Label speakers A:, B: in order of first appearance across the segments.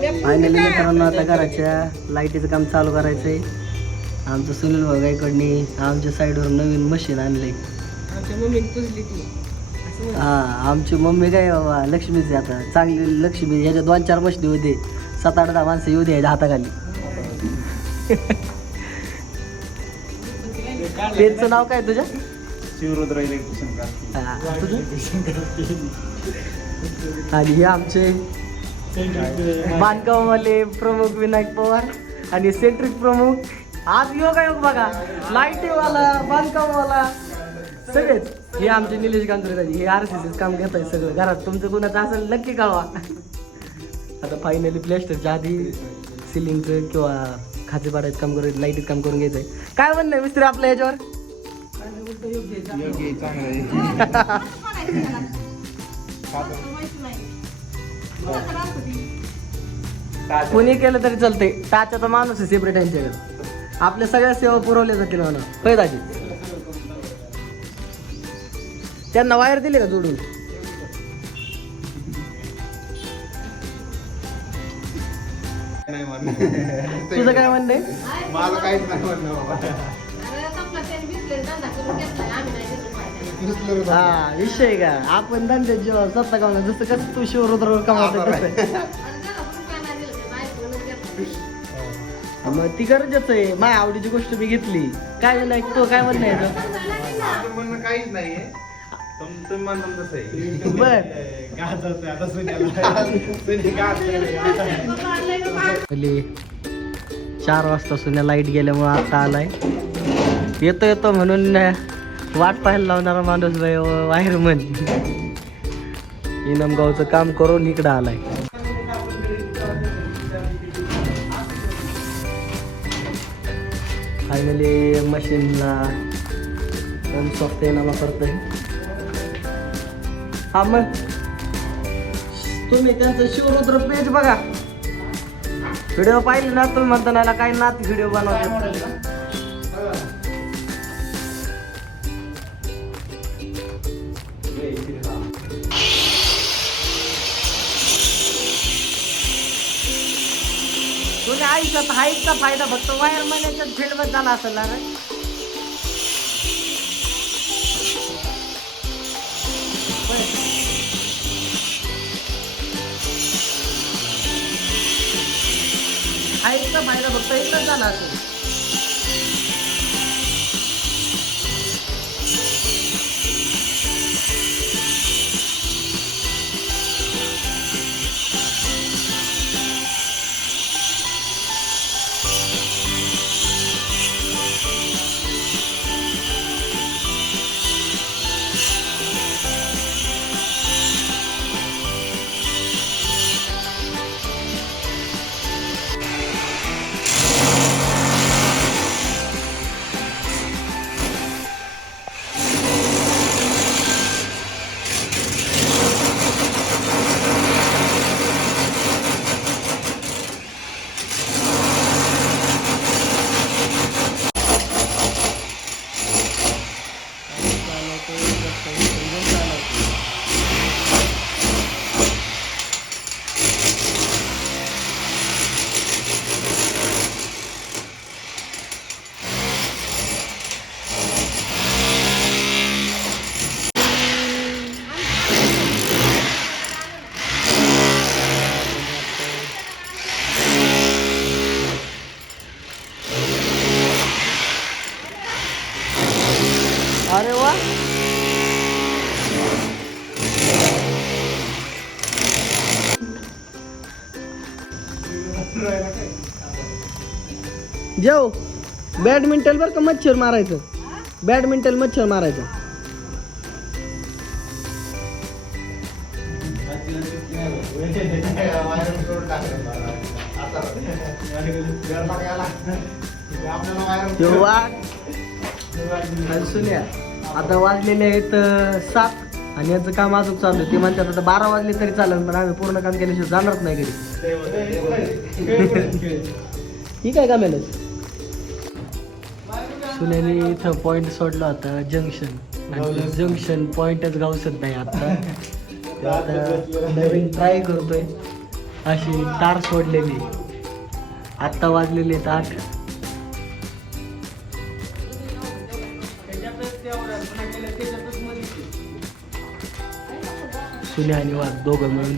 A: Finally मित्रांनो आता घराच्या लाईटीचं काम चालू करायचंय. आमचं सुनील बघाईकडनी आमच्या साईडवर नवीन मशीन
B: म्हणते.
A: हा आमची मम्मी काय बाबा लक्ष्मीच आहे आता. चांगली लक्ष्मी. ह्याच्या दोन चार मशनी होते. सात आठ दहा माणसं येऊ द्यायच्या हाताखाली. पेनचं नाव काय तुझ्या?
C: शिवरुद्र इलेक्ट्रिशियन
A: हा? आणि हे आमचे बांधकामवाले प्रमुख विनायक पवार आणि सेंट्रिक प्रमुख. आज योग योग बघा. लाईटीवाला बांधकामवाला सगळेच. हे आमचे निलेश गांधुरे हे आर सी काम घेत आहे सगळं. घरात तुमचं कुणाचं असेल नक्की कळवा. आता फायनली प्लॅस्टरच्या आधी सिलिंगचं किंवा खाते पाडायचं काम करून लाईटीत काम करून घ्यायचंय. काय म्हणणं मिस्त्री आपल्या याच्यावर?
B: योग्य
A: कोणी केलं तरी चालतंय. टाचाचा माणूस आहे सेपरेट यांच्याकडे. आपल्या सगळ्या सेवा पुरवल्या जातील म्हणा होय दाजी त्यांना वायर दिले का जोडून? तुझं काय म्हणणं आहे?
C: माझं काहीच नाही म्हणणं बाबा.
A: हा विषय का? आपण धंद्यात जेव्हा स्वतः कमवलं जसं कसं तू शिवरुद्र कमावतो तसं. मग ती गरजेचं आहे. माझ्या आवडीची गोष्ट मी घेतली. काय नाही तो काय म्हणणं आहे
C: म्हणणं काहीच नाहीये
A: चार वाजता सुद्धा लाइट गेल्यामुळे आता आलाय. येतो येतो म्हणून वाट पाहायला लावणारा माणूस बाई हो, बाहेर म्हण. इनामगावचं काम करून इकडं आलाय. फायनली मशीनला सॉफ्ट इनामा करतोय. हा मग. तुम्ही त्यांचं शिवरुद्र पेज बघा. व्हिडिओ पाहिले ना तुम्ही म्हणता ना काय नात व्हिडिओ बनवतात तुझ्या आयुष्यात फायदा फक्त वायर महिन्याच्या फील्डवर झाला असेल ना रे फायदा फक्त इथंच झाला असेल अरे वा. जेव बॅडमिंटन बर का मच्छर मारायचं? बॅडमिंटन मच्छर मारायचं. सुन्या. आता वाजलेले आहेत सात आणि यांचं काम अजून चालू आहे. ते म्हणतात आता बारा वाजले तरी चालेल पण आम्ही पूर्ण काम केल्याशिवाय जाणारच नाही घरी. ठीक आहे का मॅनेज सुन्याने इथं पॉईंट सोडला होता जंक्शन आणि जंक्शन पॉईंटच गावसत नाही आता. आता नवीन ट्राय करतोय. अशी तार सोडलेली. आत्ता वाजलेली आहेत आठ. सुन्या आणि वाघ दोघं मिळून.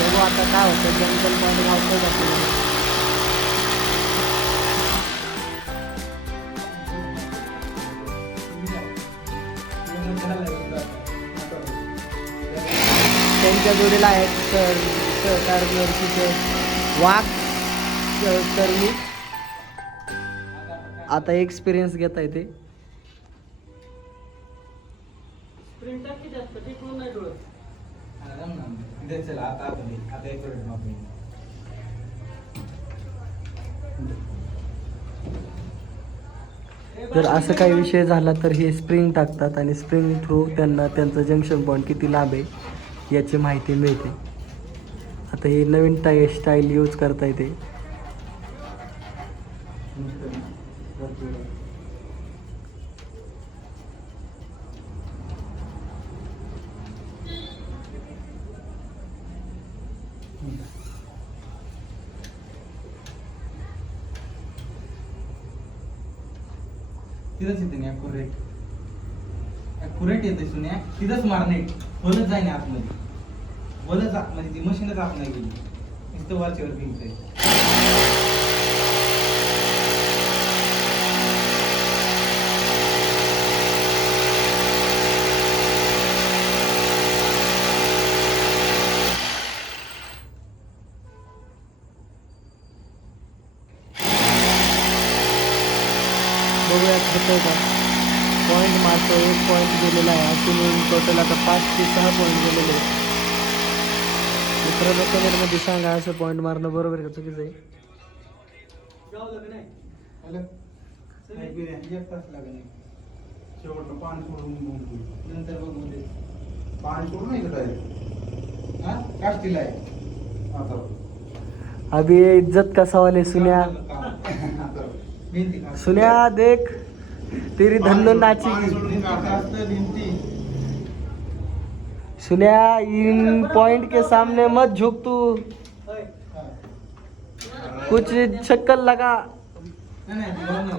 A: बघू आता काय होतं. जंगलमध्ये गावतोय आपल्याला त्यांच्या जोडीला आहेत सर सहकार वाघ कर्मी आता एक्सपिरियन्स घेता येते जर असं काही विषय झाला तर हे स्प्रिंग टाकतात आणि स्प्रिंग थ्रू त्यांना त्यांचं जंक्शन पॉईंट किती लांब आहे याची माहिती मिळते. आता हे नवीन टाय स्टाईल यूज करता येते
D: तिथंच येते ना अॅक्युरेट अॅक्युरेट येते सुन्या. तिथंच मारणे? बोलत ना आतमध्ये. बोलत जा म्हणजे ती मशीनच जात नाही गेली. नुसतं वरच्यावर भिंत
A: बघूयात होतंय का पॉईंट मारतो एक पॉईंट गेलेला आहे. अजून टोटल आता पाच ते सहा पॉईंट गेलेले आहेत. मित्रांनो कमेंटमध्ये सांगा असं पॉईंट मारणं बरोबर का? चुकीचं आहे.
C: शेवटचं पाणी सोडून
D: नंतर
C: पाणी सोडून
D: हा? काष्टीला
C: आता
A: अभी इज्जत का सवाल है सुन्या. सुन्या देख. तेरी धन्नो
C: पाणी
A: सुन्या इन पॉइंट के सामने मत झुक तू. कुछ शक्कल लगा.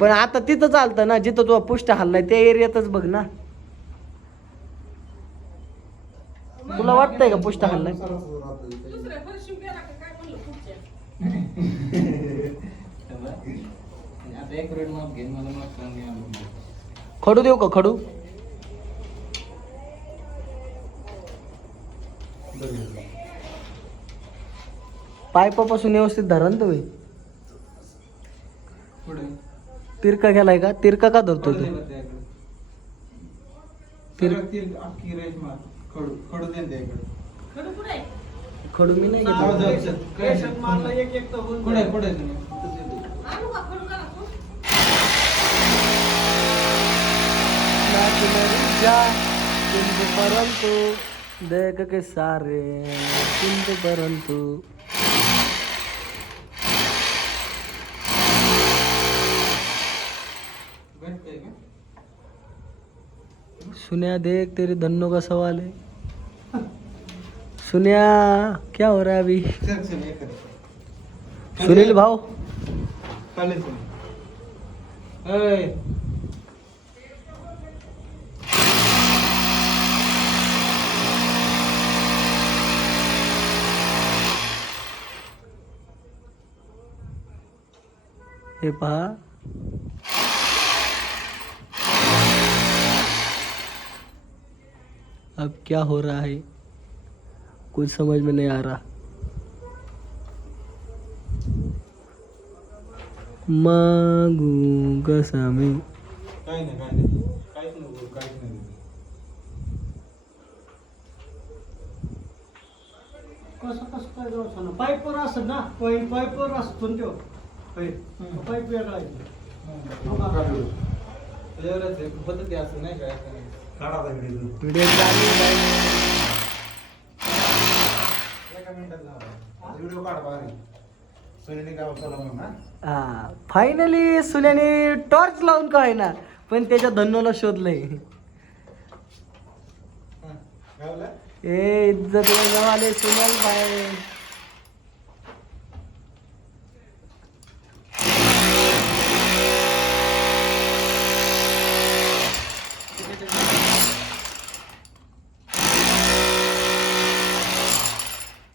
A: पण आता तिथं चालतं ना जिथं तुझा पुष्ट हल्लाय त्या एरियातच बघ ना तुला वाटतंय का पुष्ट हल्लाय
B: फरशी गेला का काय म्हणलं पुढच्या
D: आता एक रेड माप घेईन मला माप सांग घ्या.
A: खडू देऊ का खडू पायपापासून व्यवस्थित धरा ना तुम्ही तिरका गेलाय का? तिरका का धरतो
D: खडू
A: तू
D: खडू
A: मी नाही परंतु देख के सारे किंतु परंतु. सुनिया देख तेरे धनों का सवाल है। सुनिया क्या हो रहा है अभी. सुनील भाव. हे पहा। अब क्या हो रहा है? कुछ समझ में नहीं आ रहा। मागू कसा मी
D: काही नाही काही नाही। काहीच नको बोलू, काहीच नाही।
A: कसं कसं काय जाऊ पाईपवर असत ना? पाईपवर असतो तो पाईप. वेगळा
D: त्याच्यावरच आहे. होतं ते असं नाही काय
C: काढा आता व्हिडिओ
A: व्हिडिओ चालू
D: एका मिनिटात झालं.
C: व्हिडिओ काढ भारी सोनीने गाव चला म्हणून हा?
A: हा. फायनली सुल्याने टॉर्च लावून काय ना पण त्याच्या धन्नोला शोधलंय.
C: हा, गावला
A: ए इज्जत आले सुन्याल बाहेर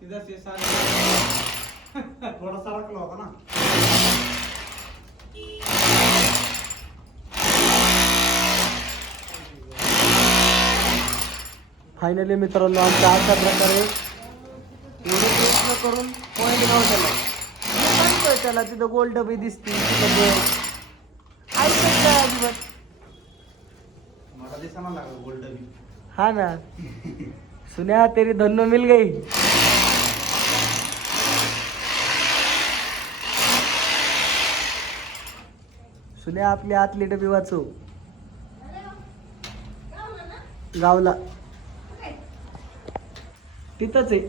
D: तिथं ते सारे
C: ना.
A: फायनली मित्रांनो आमच्या अशा प्रकारे एवढे प्रयत्न करून पॉईंट गाव त्याला त्याला तिथं गोल डबे दिसतील तिथं गोल ऐकत नाही अजिबात.
C: मला लागला
A: हा ना. सुन्या तेरी धन्नो मिल गई. सुन्या आपली आतली डबी वाचव. गावला. तिथंच आहे.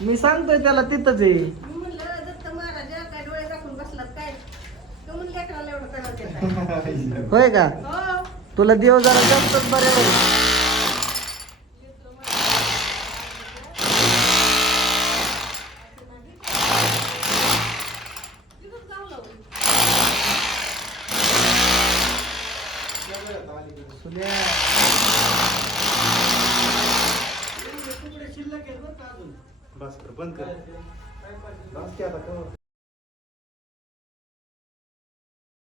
A: मी सांगतोय त्याला तिथंच आहे. होय का?
B: हो.
A: तुला देव जरा जास्तच बरे होईल
B: तिथंच गावलं
A: सुन्या
C: बस कर बंद कर बस की आता कवर.